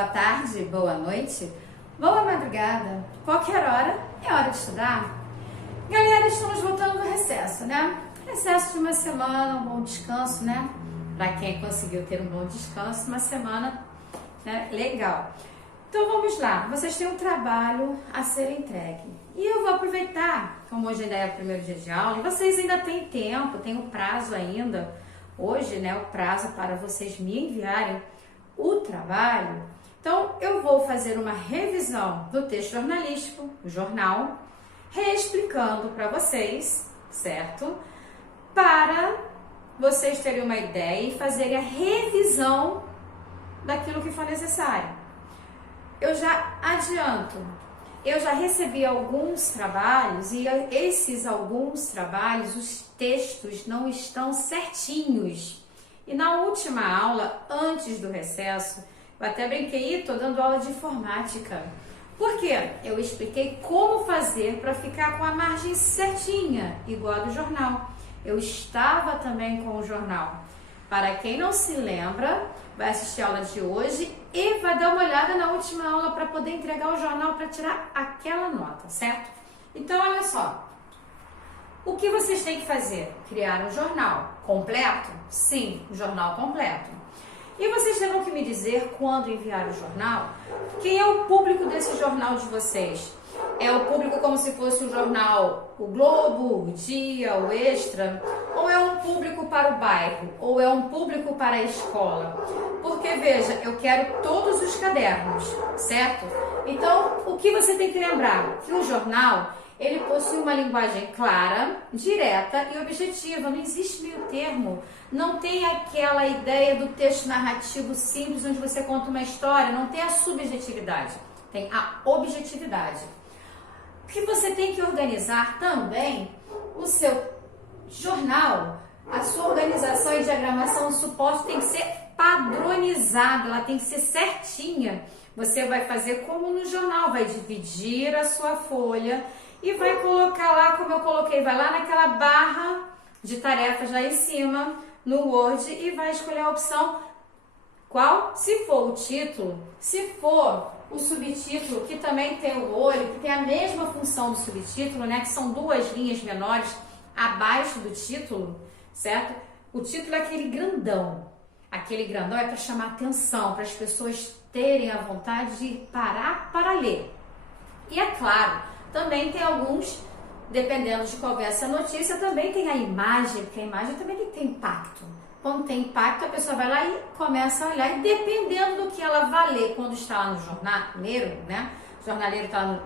boa tarde, boa noite, boa madrugada, qualquer hora é hora de estudar. Galera, estamos voltando do recesso, né? Recesso de uma semana, um bom descanso, né? Para quem conseguiu ter um bom descanso, uma semana, né, legal. Então vamos lá, vocês têm um trabalho a ser entregue. E eu vou aproveitar, como hoje ainda é o primeiro dia de aula, e vocês ainda têm tempo, tem um prazo ainda, hoje, né, o prazo para vocês me enviarem o trabalho. Então eu vou fazer uma revisão do texto jornalístico, o jornal, reexplicando para vocês, certo? Para vocês terem uma ideia e fazerem a revisão daquilo que for necessário. Eu já adianto, eu já recebi alguns trabalhos e esses alguns trabalhos, os textos não estão certinhos. E na última aula, antes do recesso, eu até brinquei e estou dando aula de informática. Por quê? Eu expliquei como fazer para ficar com a margem certinha, igual a do jornal. Eu estava também com o jornal. Para quem não se lembra, vai assistir a aula de hoje e vai dar uma olhada na última aula para poder entregar o jornal para tirar aquela nota, certo? Então, olha só. O que vocês têm que fazer? Criar um jornal completo? Sim, um jornal completo. E vocês terão que me dizer, quando enviar o jornal, quem é o público desse jornal de vocês? É o público como se fosse o jornal O Globo, O Dia, O Extra? Ou é um público para o bairro? Ou é um público para a escola? Porque, veja, eu quero todos os cadernos, certo? Então, o que você tem que lembrar? Que o jornal, ele possui uma linguagem clara, direta e objetiva. Não existe meio termo. Não tem aquela ideia do texto narrativo simples, onde você conta uma história. Não tem a subjetividade, tem a objetividade. O que você tem que organizar também, o seu jornal, a sua organização e diagramação, o suporte tem que ser padronizado, ela tem que ser certinha. Você vai fazer como no jornal, vai dividir a sua folha e vai colocar lá, como eu coloquei, vai lá naquela barra de tarefas lá em cima, no Word, e vai escolher a opção qual? Se for o título, se for o subtítulo, que também tem o olho, que tem a mesma função do subtítulo, né? Que são duas linhas menores abaixo do título, certo? O título é aquele grandão. Aquele grandão é para chamar atenção, para as pessoas terem a vontade de parar para ler. E é claro, também tem alguns, dependendo de qual é essa notícia, também tem a imagem, porque a imagem também tem que ter impacto. Quando tem impacto, a pessoa vai lá e começa a olhar, e dependendo do que ela vai ler quando está lá no jornaleiro, né? O jornaleiro está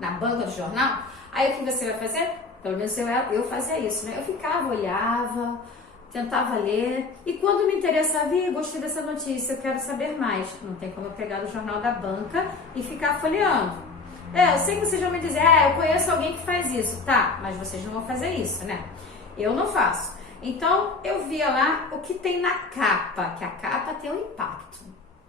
na banca do jornal, aí o que você vai fazer? Pelo menos eu fazia isso, né? Eu ficava, olhava, tentava ler, e quando me interessava, gostei dessa notícia, eu quero saber mais. Não tem como eu pegar o jornal da banca e ficar folheando. Eu sei que vocês vão me dizer, eu conheço alguém que faz isso. Tá, mas vocês não vão fazer isso, né? Eu não faço. Então, eu via lá o que tem na capa, que a capa tem um impacto,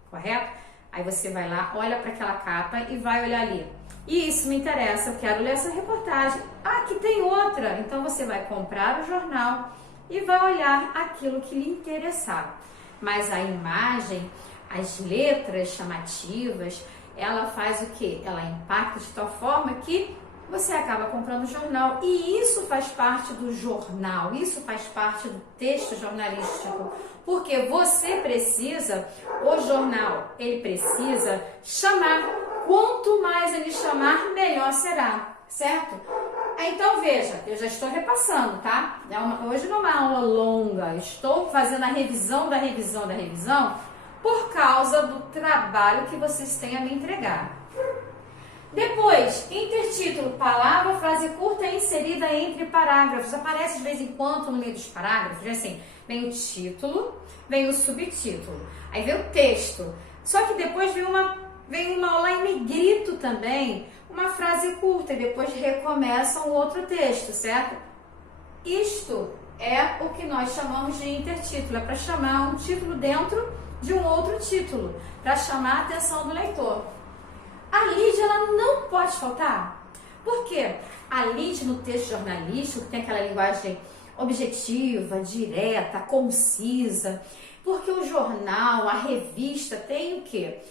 correto? Aí você vai lá, olha para aquela capa e vai olhar ali. E isso me interessa, eu quero ler essa reportagem. Ah, aqui tem outra. Então, você vai comprar o jornal e vai olhar aquilo que lhe interessar. Mas a imagem, as letras chamativas, ela faz o quê? Ela impacta de tal forma que você acaba comprando o jornal, e isso faz parte do jornal, isso faz parte do texto jornalístico, porque você precisa, o jornal, ele precisa chamar, quanto mais ele chamar, melhor será, certo? Então veja, eu já estou repassando, tá? Hoje não é uma aula longa, estou fazendo a revisão da revisão da revisão, por causa do trabalho que vocês têm a me entregar. Depois, intertítulo, palavra, frase curta inserida entre parágrafos. Aparece de vez em quando no meio dos parágrafos, assim, vem o título, vem o subtítulo, aí vem o texto. Só que depois vem uma lá em negrito também, uma frase curta, e depois recomeça um outro texto, certo? Isto é o que nós chamamos de intertítulo, é para chamar um título dentro de um outro título, para chamar a atenção do leitor. A lide, ela não pode faltar. Por quê? A lide no texto jornalístico tem aquela linguagem objetiva, direta, concisa, porque o jornal, a revista tem o quê?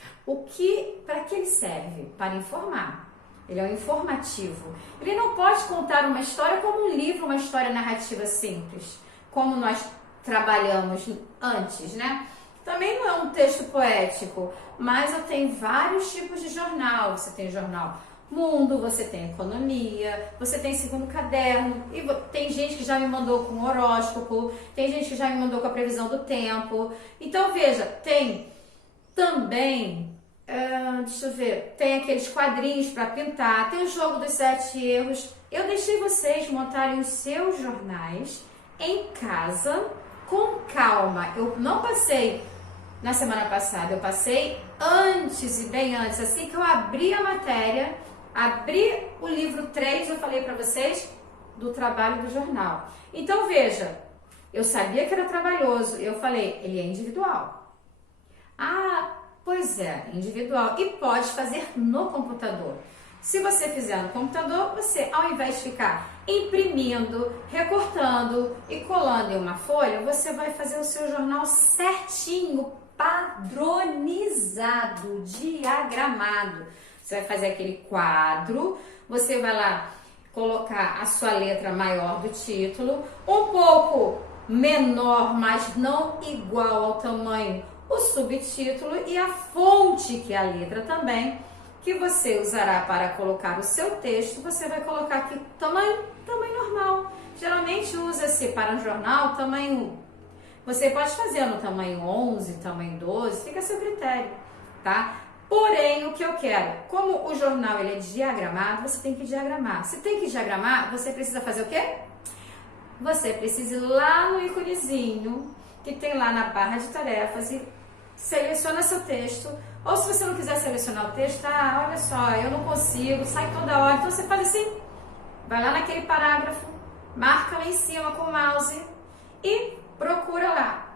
Para que ele serve? Para informar. Ele é um informativo. Ele não pode contar uma história como um livro, uma história narrativa simples, como nós trabalhamos antes, né? Também não é um texto poético, mas eu tenho vários tipos de jornal. Você tem jornal Mundo, você tem Economia, você tem Segundo Caderno, e tem gente que já me mandou com horóscopo, tem gente que já me mandou com a previsão do tempo. Então, veja, tem também, deixa eu ver, tem aqueles quadrinhos para pintar, tem o jogo dos 7 erros. Eu deixei vocês montarem os seus jornais em casa, com calma. Eu não passei na semana passada, eu passei antes e bem antes, assim que eu abri a matéria, abri o livro 3, eu falei para vocês do trabalho do jornal. Então veja, eu sabia que era trabalhoso, eu falei, ele é individual. Ah, pois é, individual, e pode fazer no computador. Se você fizer no computador, você, ao invés de ficar imprimindo, recortando e colando em uma folha, você vai fazer o seu jornal certinho, padronizado, diagramado. Você vai fazer aquele quadro, você vai lá colocar a sua letra maior do título, um pouco menor, mas não igual ao tamanho, o subtítulo e a fonte, que é a letra também, que você usará para colocar o seu texto. Você vai colocar aqui tamanho normal. Geralmente usa-se para um jornal tamanho. Você pode fazer no tamanho 11, tamanho 12, fica a seu critério, tá? Porém, o que eu quero, como o jornal ele é diagramado, você tem que diagramar. Se tem que diagramar, você precisa fazer o quê? Você precisa ir lá no íconezinho que tem lá na barra de tarefas e seleciona seu texto. Ou se você não quiser selecionar o texto, olha só, eu não consigo, sai toda hora. Então você faz assim, vai lá naquele parágrafo, marca lá em cima com o mouse e procura lá.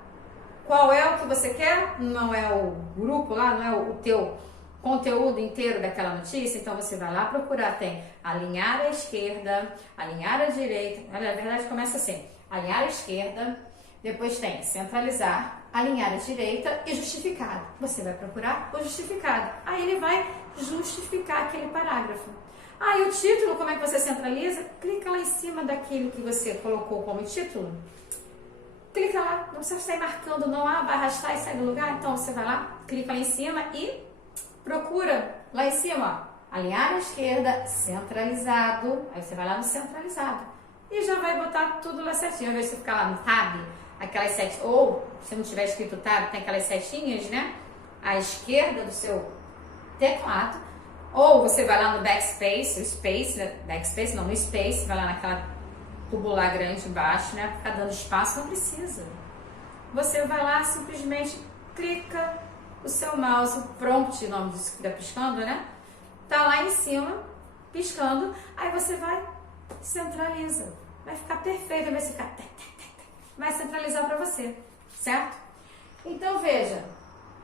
Qual é o que você quer? Não é o grupo lá, não é o teu conteúdo inteiro daquela notícia, então você vai lá procurar, tem alinhar à esquerda, alinhar à direita, na verdade começa assim, alinhar à esquerda, depois tem centralizar, alinhar à direita e justificado. Você vai procurar o justificado, aí ele vai justificar aquele parágrafo. E o título, como é que você centraliza? Clica lá em cima daquilo que você colocou como título, clica lá, não precisa sair marcando não, vai arrastar e sair do lugar, então você vai lá, clica lá em cima e procura lá em cima, ó, alinhar à esquerda, centralizado, aí você vai lá no centralizado e já vai botar tudo lá certinho. Ao invés de você ficar lá no tab, aquelas sete, ou se não tiver escrito tab, tem aquelas setinhas, né, à esquerda do seu teclado, ou você vai lá no backspace, o space, né? Backspace não, no space, vai lá naquela tubular grande embaixo, né, ficar dando espaço, não precisa. Você vai lá, simplesmente clica o seu mouse, prompt, o nome disso que fica piscando, né? Tá lá em cima, piscando, aí você vai, centraliza. Vai ficar perfeito, vai ficar, vai centralizar para você, certo? Então veja,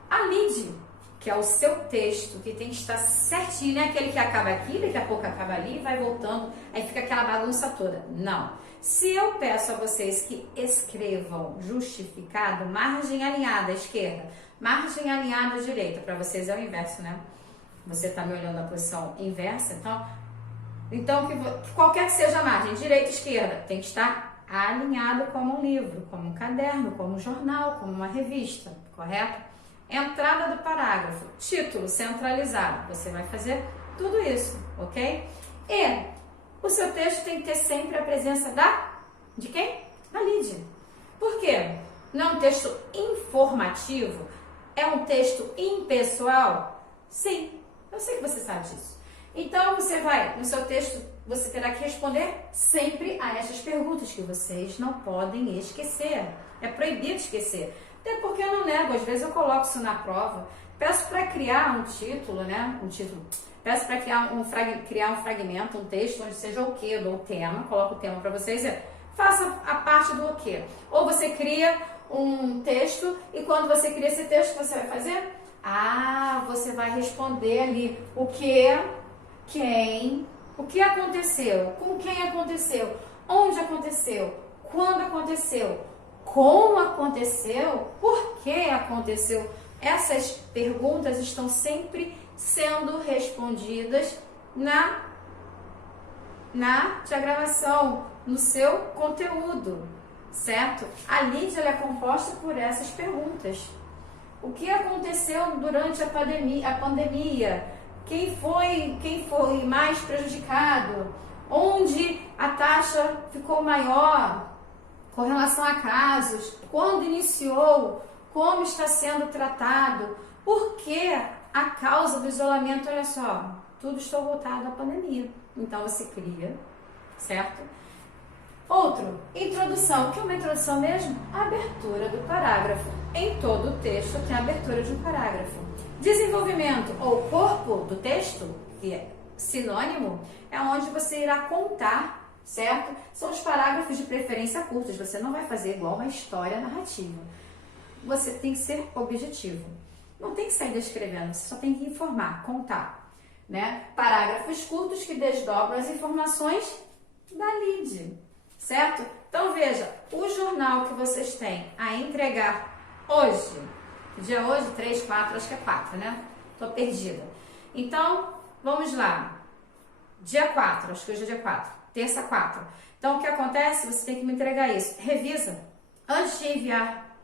a lead, que é o seu texto, que tem que estar certinho, não é aquele que acaba aqui, daqui a pouco acaba ali, vai voltando, aí fica aquela bagunça toda. Não. Se eu peço a vocês que escrevam justificado, margem alinhada à esquerda, margem alinhada à direita, para vocês é o inverso, né? Você está me olhando na posição inversa, então que qualquer que seja a margem, direita e esquerda, tem que estar alinhado como um livro, como um caderno, como um jornal, como uma revista, correto? Entrada do parágrafo, título centralizado, você vai fazer tudo isso, ok? E o seu texto tem que ter sempre a presença de quem? Da lead. Por quê? Não é um texto informativo? É um texto impessoal? Sim, eu sei que você sabe disso. Então você vai, no seu texto, você terá que responder sempre a essas perguntas que vocês não podem esquecer. É proibido esquecer. Até porque eu não nego, às vezes eu coloco isso na prova. Peço para criar um título, né? Peço para criar um fragmento, um texto onde seja o quê? Eu dou o tema, coloco o tema para vocês e faça a parte do o quê. Ou você cria um texto e quando você cria esse texto, você vai fazer? Você vai responder ali o que, quem, o que aconteceu, com quem aconteceu, onde aconteceu, quando aconteceu, como aconteceu, por que aconteceu. Essas perguntas estão sempre sendo respondidas na diagramação, no seu conteúdo, certo? A Lídia ela é composta por essas perguntas. O que aconteceu durante a pandemia? Quem foi mais prejudicado? Onde a taxa ficou maior com relação a casos? Quando iniciou? Como está sendo tratado? Por que a causa do isolamento? Olha só, tudo está voltado à pandemia. Então você cria, certo? Outro, introdução. O que é uma introdução mesmo? A abertura do parágrafo. Em todo o texto tem a abertura de um parágrafo. Desenvolvimento ou corpo do texto, que é sinônimo, é onde você irá contar, certo? São os parágrafos de preferência curtos. Você não vai fazer igual uma história narrativa. Você tem que ser objetivo. Não tem que sair descrevendo, você só tem que informar, contar, né? Parágrafos curtos que desdobram as informações da lead, certo? Então veja, o jornal que vocês têm a entregar hoje, dia hoje, 3, 4, acho que é 4, né? Tô perdida. Então, vamos lá. Dia 4, acho que hoje é dia 4, terça 4. Então, o que acontece? Você tem que me entregar isso. Revisa. Antes de enviar,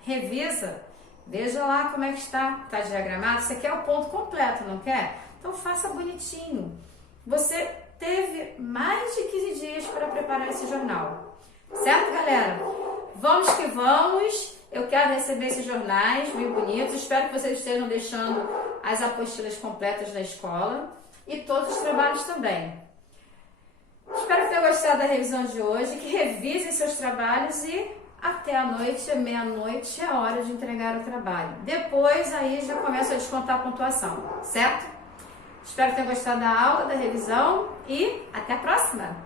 revisa. Veja lá como é que está diagramado. Você quer o ponto completo, não quer? Então faça bonitinho. Você teve mais de 15 dias para preparar esse jornal. Certo, galera? Vamos que vamos. Eu quero receber esses jornais bem bonitos. Espero que vocês estejam deixando as apostilas completas na escola. E todos os trabalhos também. Espero que tenham gostado da revisão de hoje. Que revisem seus trabalhos e... até a noite, meia-noite, é hora de entregar o trabalho. Depois, aí, já começa a descontar a pontuação, certo? Espero que tenham gostado da aula, da revisão e até a próxima!